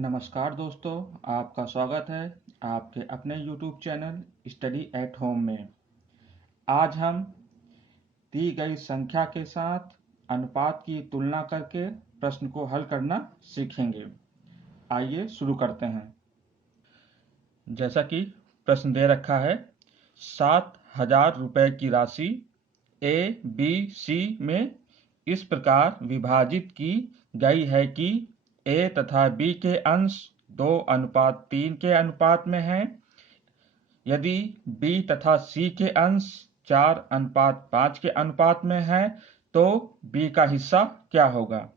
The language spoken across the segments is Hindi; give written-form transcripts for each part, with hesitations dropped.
नमस्कार दोस्तों, आपका स्वागत है आपके अपने YouTube channel study at home में। आज हम दी गई संख्या के साथ अनुपात की तुलना करके प्रश्न को हल करना सीखेंगे। आइए शुरू करते हैं। जैसा कि प्रश्न दे रखा है, 7,000 रुपए की राशि ए, बी, सी में इस प्रकार विभाजित की गई है कि ए तथा बी के अंश 2:3 के अनुपात में हैं। यदि बी तथा सी के अंश 4:5 के अनुपात में है तो बी का हिस्सा क्या होगा।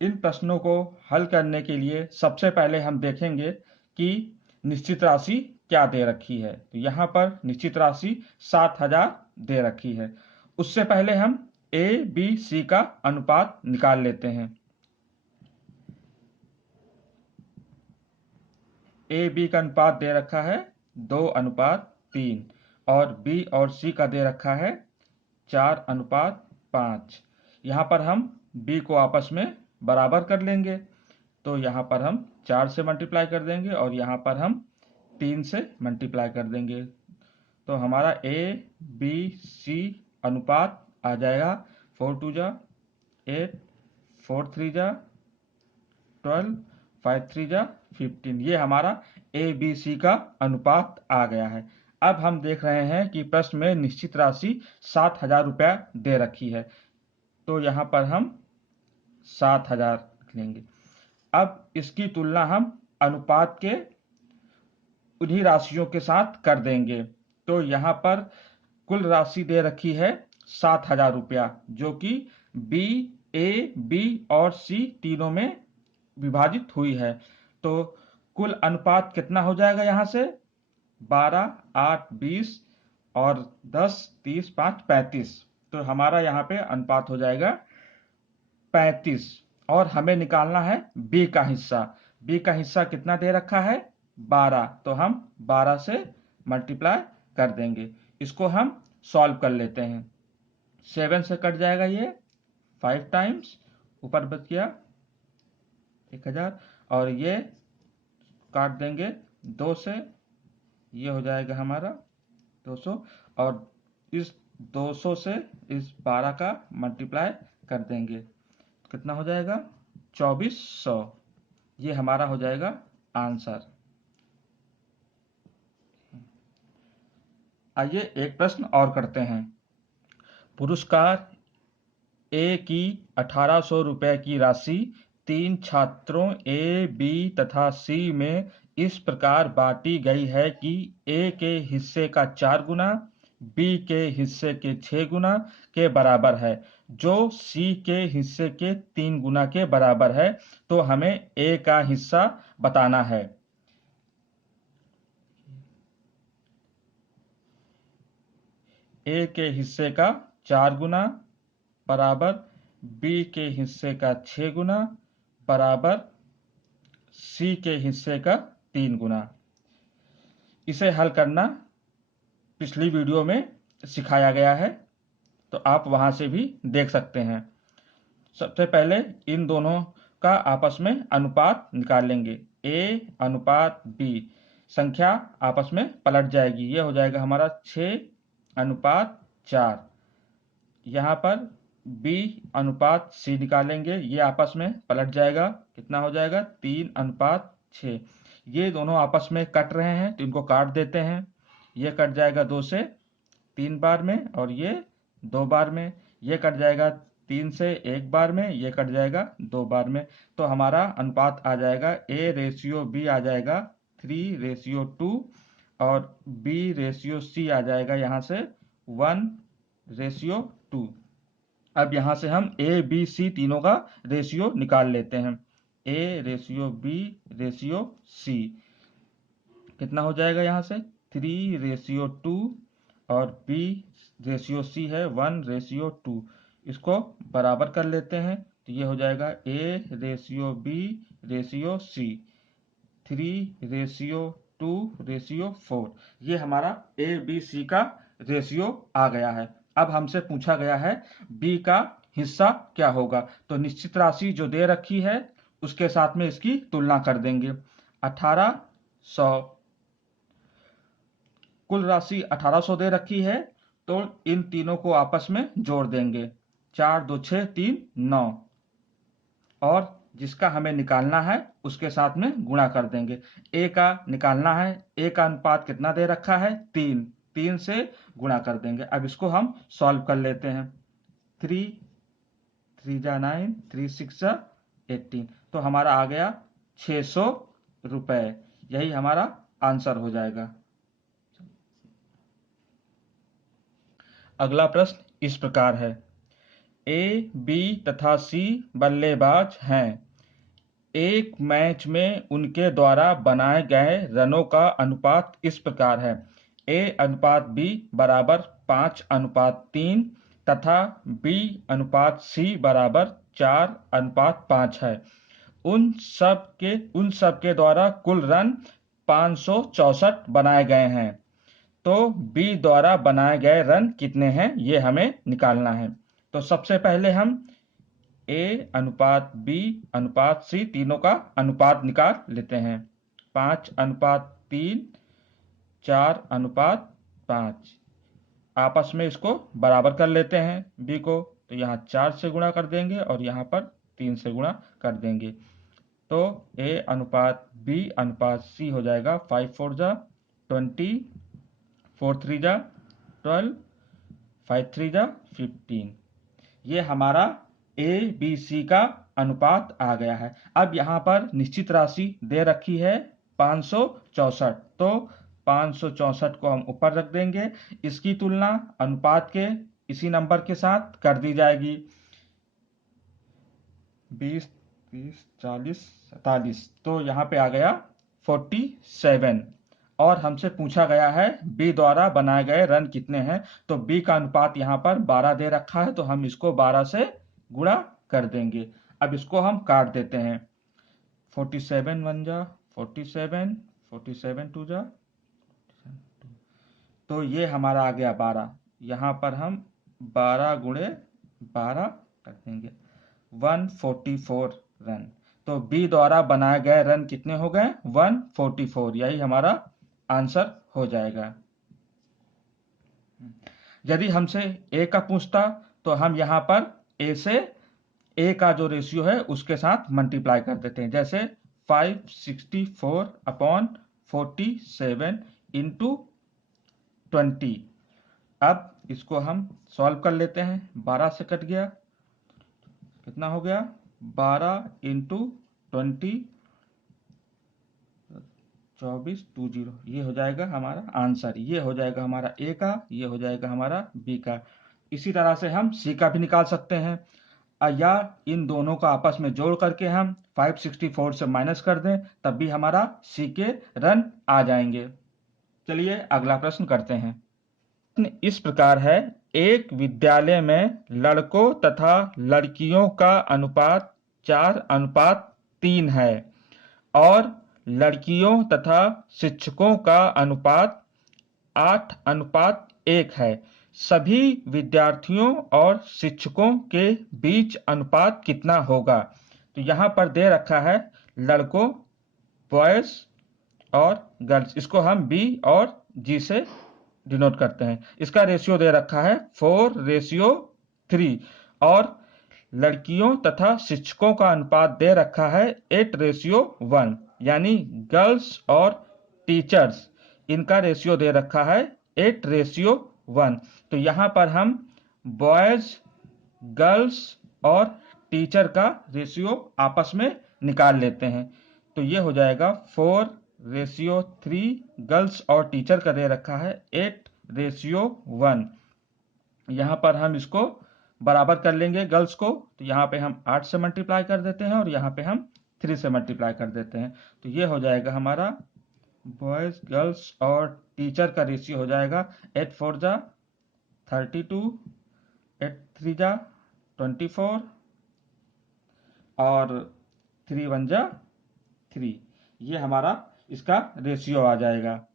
इन प्रश्नों को हल करने के लिए सबसे पहले हम देखेंगे कि निश्चित राशि क्या दे रखी है। तो यहाँ पर निश्चित राशि 7,000 दे रखी है। उससे पहले हम ए, बी, सी का अनुपात निकाल लेते हैं। ए, बी का अनुपात दे रखा है 2:3 और बी और सी का दे रखा है 4:5। यहाँ पर हम बी को आपस में बराबर कर लेंगे। तो यहाँ पर हम 4 से मल्टीप्लाई कर देंगे और यहाँ पर हम 3 से मल्टीप्लाई कर देंगे। तो हमारा ए, बी, सी अनुपात आ जाएगा 4 2 जा 8, 4 3 जा 12, 5 3 जा 15। ये हमारा ए, बी, सी का अनुपात आ गया है। अब हम देख रहे हैं कि प्रश्न में निश्चित राशि 7,000 रुपया दे रखी है। तो यहाँ पर हम 7,000 लिख लेंगे। अब इसकी तुलना हम अनुपात के उन्हीं राशियों के साथ कर देंगे। तो यहाँ पर कुल राशि दे रखी है 7,000 रुपया, जो कि बी, ए, बी और सी तीनों में विभाजित हुई है। तो कुल अनुपात कितना हो जाएगा यहाँ से 12, 8, 20 और 10, 30, 5, 35। तो हमारा यहाँ पे अनुपात हो जाएगा 35 और हमें निकालना है बी का हिस्सा। बी का हिस्सा कितना दे रखा है 12। तो हम 12 से मल्टीप्लाई कर देंगे। इसको हम सॉल्व कर लेते हैं। 7 से कट जाएगा ये 5 टाइम्स, ऊपर बच गया 1,000 और ये काट देंगे 2 से, ये हो जाएगा हमारा 200 और इस 200 से इस 12 का मल्टीप्लाई कर देंगे। कितना हो जाएगा 2400। ये हमारा हो जाएगा आंसर। आइए एक प्रश्न और करते हैं। पुरस्कार ए की 1,800 रुपए की राशि 3 छात्रों ए, बी तथा सी में इस प्रकार बांटी गई है कि ए के हिस्से का 4 गुना, बी के हिस्से के 6 गुना के बराबर है, जो सी के हिस्से के 3 गुना के बराबर है। तो हमें ए का हिस्सा बताना है। ए के हिस्से का 4 गुना बराबर बी के हिस्से का 6 गुना बराबर सी के हिस्से का 3 गुना। इसे हल करना पिछली वीडियो में सिखाया गया है, तो आप वहां से भी देख सकते हैं। सबसे पहले इन दोनों का आपस में अनुपात निकाल लेंगे। ए अनुपात बी, संख्या आपस में पलट जाएगी। ये हो जाएगा हमारा 6:4। यहाँ पर बी अनुपात सी निकालेंगे, ये आपस में पलट जाएगा। कितना हो जाएगा 3:6। ये दोनों आपस में कट रहे हैं तो इनको काट देते हैं। ये कट जाएगा 2 से 3 बार में और ये 2 बार में। ये कट जाएगा 3 से 1 बार में, ये कट जाएगा 2 बार में। तो हमारा अनुपात आ जाएगा ए रेशियो बी आ जाएगा 3:2 और बी रेशियो सी आ जाएगा यहाँ से 1:2। अब यहाँ से हम ए, बी, सी तीनों का रेशियो निकाल लेते हैं। A ratio B ratio C कितना हो जाएगा यहाँ से 3:2 और बी रेशियो सी है 1:2। इसको बराबर कर लेते हैं तो ये हो जाएगा A ratio B ratio C 3:2:4। ये हमारा ए, बी, सी का रेशियो आ गया है। अब हमसे पूछा गया है बी का हिस्सा क्या होगा। तो निश्चित राशि जो दे रखी है उसके साथ में इसकी तुलना कर देंगे। 1800, कुल राशि 1800 दे रखी है, तो इन तीनों को आपस में जोड़ देंगे। 4 2 6 3 9, और जिसका हमें निकालना है उसके साथ में गुणा कर देंगे। ए का निकालना है, ए का अनुपात कितना दे रखा है 3, 3 से गुणा कर देंगे। अब इसको हम सॉल्व कर लेते हैं। 3 3 जा 9, 3 6 जा 18, तो हमारा आ गया 600 रुपए। यही हमारा आंसर हो जाएगा। अगला प्रश्न इस प्रकार है, ए, बी तथा सी बल्लेबाज हैं। एक मैच में उनके द्वारा बनाए गए रनों का अनुपात इस प्रकार है, ए अनुपात बी बराबर 5:3 तथा बी अनुपात सी बराबर 4:5 है। उन सब के द्वारा कुल रन 564 बनाए गए हैं। तो बी द्वारा बनाए गए रन कितने हैं, ये हमें निकालना है। तो सबसे पहले हम ए अनुपात बी अनुपात सी तीनों का अनुपात निकाल लेते हैं। 5:3, 4:5, आपस में इसको बराबर कर लेते हैं बी को। तो यहाँ 4 से गुणा कर देंगे और यहाँ पर 3 से गुणा कर देंगे। तो ए अनुपात बी अनुपात सी हो जाएगा 5 4 जा 20, 4 3 जा 12, 5 3 जा 15। ये हमारा ए बी सी का अनुपात आ गया है। अब यहाँ पर निश्चित राशि दे रखी है 564, तो 564 को हम ऊपर रख देंगे। इसकी तुलना अनुपात के इसी नंबर के साथ कर दी जाएगी। 20 30 40 47, तो यहाँ पे आ गया 47। और हमसे पूछा गया है बी द्वारा बनाए गए रन कितने हैं, तो बी का अनुपात यहाँ पर 12 दे रखा है, तो हम इसको 12 से गुणा कर देंगे। अब इसको हम काट देते हैं। 47 1 जा 47, 47 2 जा, तो ये हमारा आ गया 12। यहाँ पर हम 12 गुणे 12 कर देंगे, 144 रन। तो बी द्वारा बनाए गए रन कितने हो गए 144, यही हमारा आंसर हो जाएगा। यदि हमसे ए का पूछता तो हम यहाँ पर ए से ए का जो रेशियो है उसके साथ मल्टीप्लाई कर देते हैं। जैसे 564/47 इंटू 20। अब इसको हम सॉल्व कर लेते हैं। 12 से कट गया, कितना हो गया 12 इंटू 20, 24 20, ये हो जाएगा हमारा आंसर। ये हो जाएगा हमारा ए का, ये हो जाएगा हमारा बी का। इसी तरह से हम सी का भी निकाल सकते हैं, या इन दोनों का आपस में जोड़ करके हम 564 से माइनस कर दें, तब भी हमारा सी के रन आ जाएंगे। चलिए अगला प्रश्न करते हैं। इस प्रकार है, एक विद्यालय में लड़कों तथा लड़कियों का अनुपात 4:3 है और लड़कियों तथा शिक्षकों का अनुपात 8:1 है। सभी विद्यार्थियों और शिक्षकों के बीच अनुपात कितना होगा? तो यहाँ पर दे रखा है लड़कों बॉयज और गर्ल्स, इसको हम बी और जी से डिनोट करते हैं। इसका रेशियो दे रखा है 4:3 और लड़कियों तथा शिक्षकों का अनुपात दे रखा है 8:1, यानी गर्ल्स और टीचर्स इनका रेशियो दे रखा है 8:1। तो यहाँ पर हम बॉयज, गर्ल्स और टीचर का रेशियो आपस में निकाल लेते हैं। तो ये हो जाएगा 4:3, गर्ल्स और टीचर का दे रखा है 8:1। यहाँ पर हम इसको बराबर कर लेंगे गर्ल्स को, तो यहाँ पे हम 8 से मल्टीप्लाई कर देते हैं और यहाँ पे हम 3 से मल्टीप्लाई कर देते हैं। तो ये हो जाएगा हमारा बॉयज, गर्ल्स और टीचर का रेशियो हो जाएगा 8 4 जा 32, 8 3 जा 24 और 3 1 जा 3। ये हमारा इसका रेशियो आ जाएगा।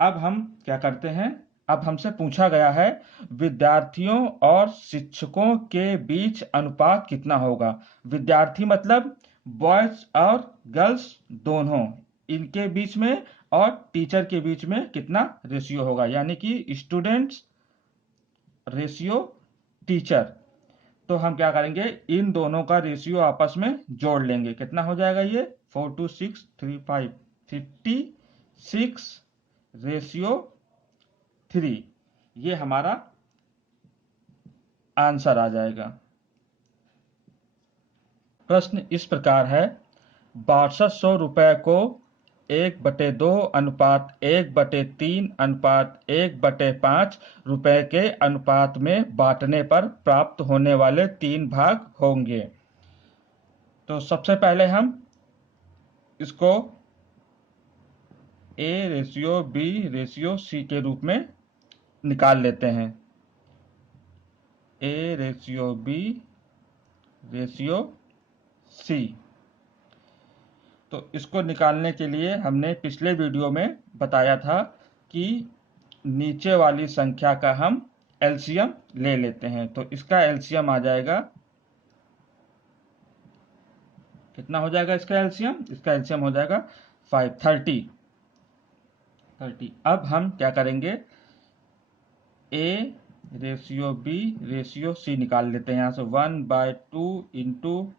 अब हम क्या करते हैं, अब हमसे पूछा गया है विद्यार्थियों और शिक्षकों के बीच अनुपात कितना होगा। विद्यार्थी मतलब बॉयज और गर्ल्स दोनों इनके बीच में और टीचर के बीच में कितना रेशियो होगा, यानी कि स्टूडेंट्स रेशियो टीचर। तो हम क्या करेंगे, इन दोनों का रेशियो आपस में जोड़ लेंगे। कितना हो जाएगा ये 4 2 6 3 5 56 रेशियो 3, ये हमारा आंसर आ जाएगा। प्रश्न इस प्रकार है, 6200 रुपए को 1/2 अनुपात 1/3 अनुपात 1/5 रुपए के अनुपात में बांटने पर प्राप्त होने वाले 3 भाग होंगे। तो सबसे पहले हम इसको A ratio B ratio C के रूप में निकाल लेते हैं। A ratio B ratio C। तो इसको निकालने के लिए हमने पिछले वीडियो में बताया था कि नीचे वाली संख्या का हम एलसीएम ले लेते हैं। तो इसका एलसीएम आ जाएगा, कितना हो जाएगा इसका एलसीएम? इसका एलसीएम हो जाएगा 530। अब हम क्या करेंगे, A ratio B ratio C निकाल लेते हैं। यहाँ से 1/2 into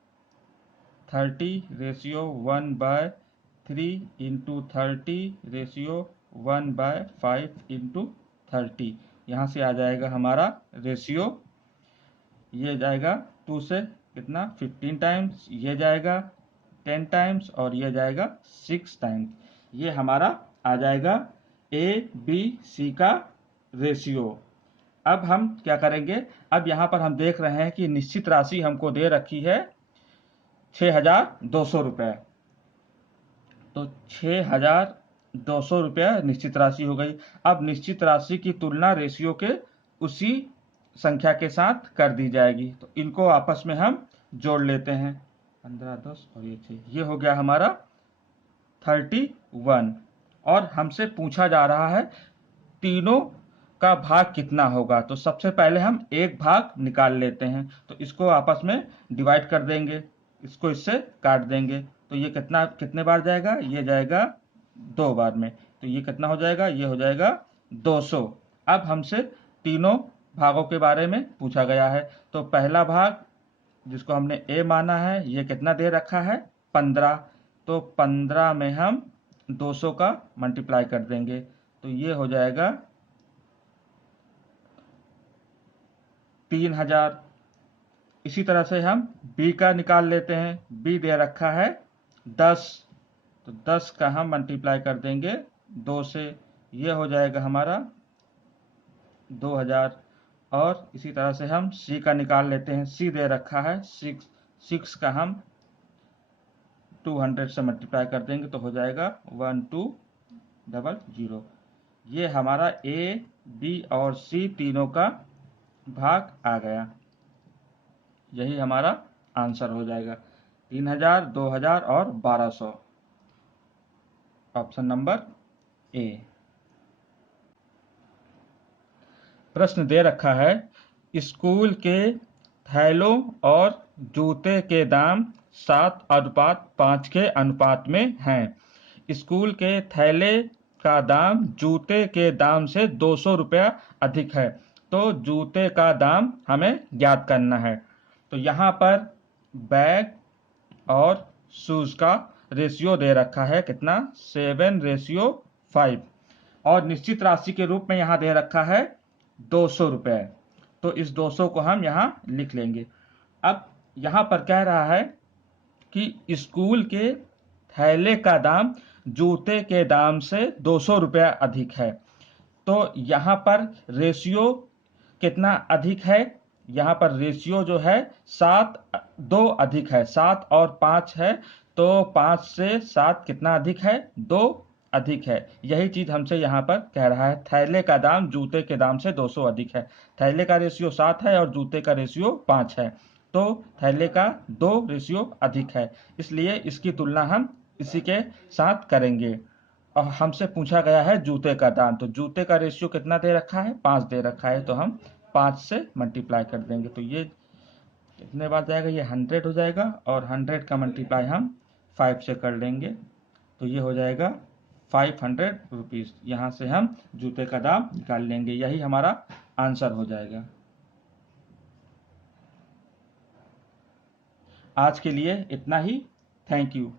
30 ratio 1/3 into 30 ratio 1/5 into 30। यहाँ से आ जाएगा हमारा रेशियो, ये जाएगा 2 से कितना 15 टाइम्स, ये जाएगा 10 टाइम्स और ये जाएगा 6 टाइम्स। ये हमारा आ जाएगा A B C का रेशियो। अब हम क्या करेंगे, अब यहाँ पर हम देख रहे हैं कि निश्चित राशि हमको दे रखी है 6200 रुपये। तो 6200 रुपये निश्चित राशि हो गई। अब निश्चित राशि की तुलना रेशियो के उसी संख्या के साथ कर दी जाएगी। तो इनको आपस में हम जोड़ लेते हैं, 15 10 और ये 6, ये हो गया हमारा 31। और हमसे पूछा जा रहा है तीनों का भाग कितना होगा। तो सबसे पहले हम एक भाग निकाल लेते हैं। तो इसको आपस में डिवाइड कर देंगे, इसको इससे काट देंगे। तो ये कितने बार जाएगा, ये जाएगा 2 बार में। तो ये कितना हो जाएगा, ये हो जाएगा 200। अब हमसे तीनों भागों के बारे में पूछा गया है। तो पहला भाग जिसको हमने A माना है, ये कितना दे रखा है 15। तो 15 में हम 200 का मल्टीप्लाई कर देंगे। तो ये हो जाएगा 3000। इसी तरह से हम B का निकाल लेते हैं। B दे रखा है 10। तो 10 का हम मल्टीप्लाई कर देंगे 2 से, ये हो जाएगा हमारा 2000। और इसी तरह से हम C का निकाल लेते हैं। C दे रखा है 6 का हम 200 से मल्टीप्लाई कर देंगे तो हो जाएगा 1200। ये हमारा A B और C तीनों का भाग आ गया। यही हमारा आंसर हो जाएगा 3000, 2000 और 1200। Option number A। प्रश्न दे रखा है, स्कूल के थैलों और जूते के दाम 7:5 के अनुपात में हैं। स्कूल के थैले का दाम जूते के दाम से 200 रुपया अधिक है। तो जूते का दाम हमें ज्ञात करना है। तो यहाँ पर बैग और शूज का रेशियो दे रखा है कितना 7:5 और निश्चित राशि के रूप में यहाँ दे रखा है 200 रुपये। तो इस 200 को हम यहाँ लिख लेंगे। अब यहाँ पर कह रहा है कि स्कूल के थैले का दाम जूते के दाम से 200 रुपया अधिक है। तो यहाँ पर रेशियो कितना अधिक है, यहाँ पर रेशियो जो है 2 अधिक है, 7 और 5 है। तो 5 से 7 कितना अधिक है, 2 अधिक है। यही चीज हमसे यहाँ पर कह रहा है, थैले का दाम जूते के दाम से 200 अधिक है। थैले का रेशियो 7 है और जूते का रेशियो 5 है। तो थैले का 2 रेशियो अधिक है, इसलिए इसकी तुलना हम इसी के साथ करेंगे। और हमसे पूछा गया है जूते का दाम। तो जूते का रेशियो कितना दे रखा है 5 दे रखा है। तो हम 5 से मल्टीप्लाई कर देंगे। तो ये कितने बार जाएगा, ये 100 हो जाएगा और 100 का मल्टीप्लाई हम 5 से कर लेंगे तो ये हो जाएगा 500 रुपीज़। यहाँ से हम जूते का दाम निकाल लेंगे, यही हमारा आंसर हो जाएगा। आज के लिए इतना ही। Thank you.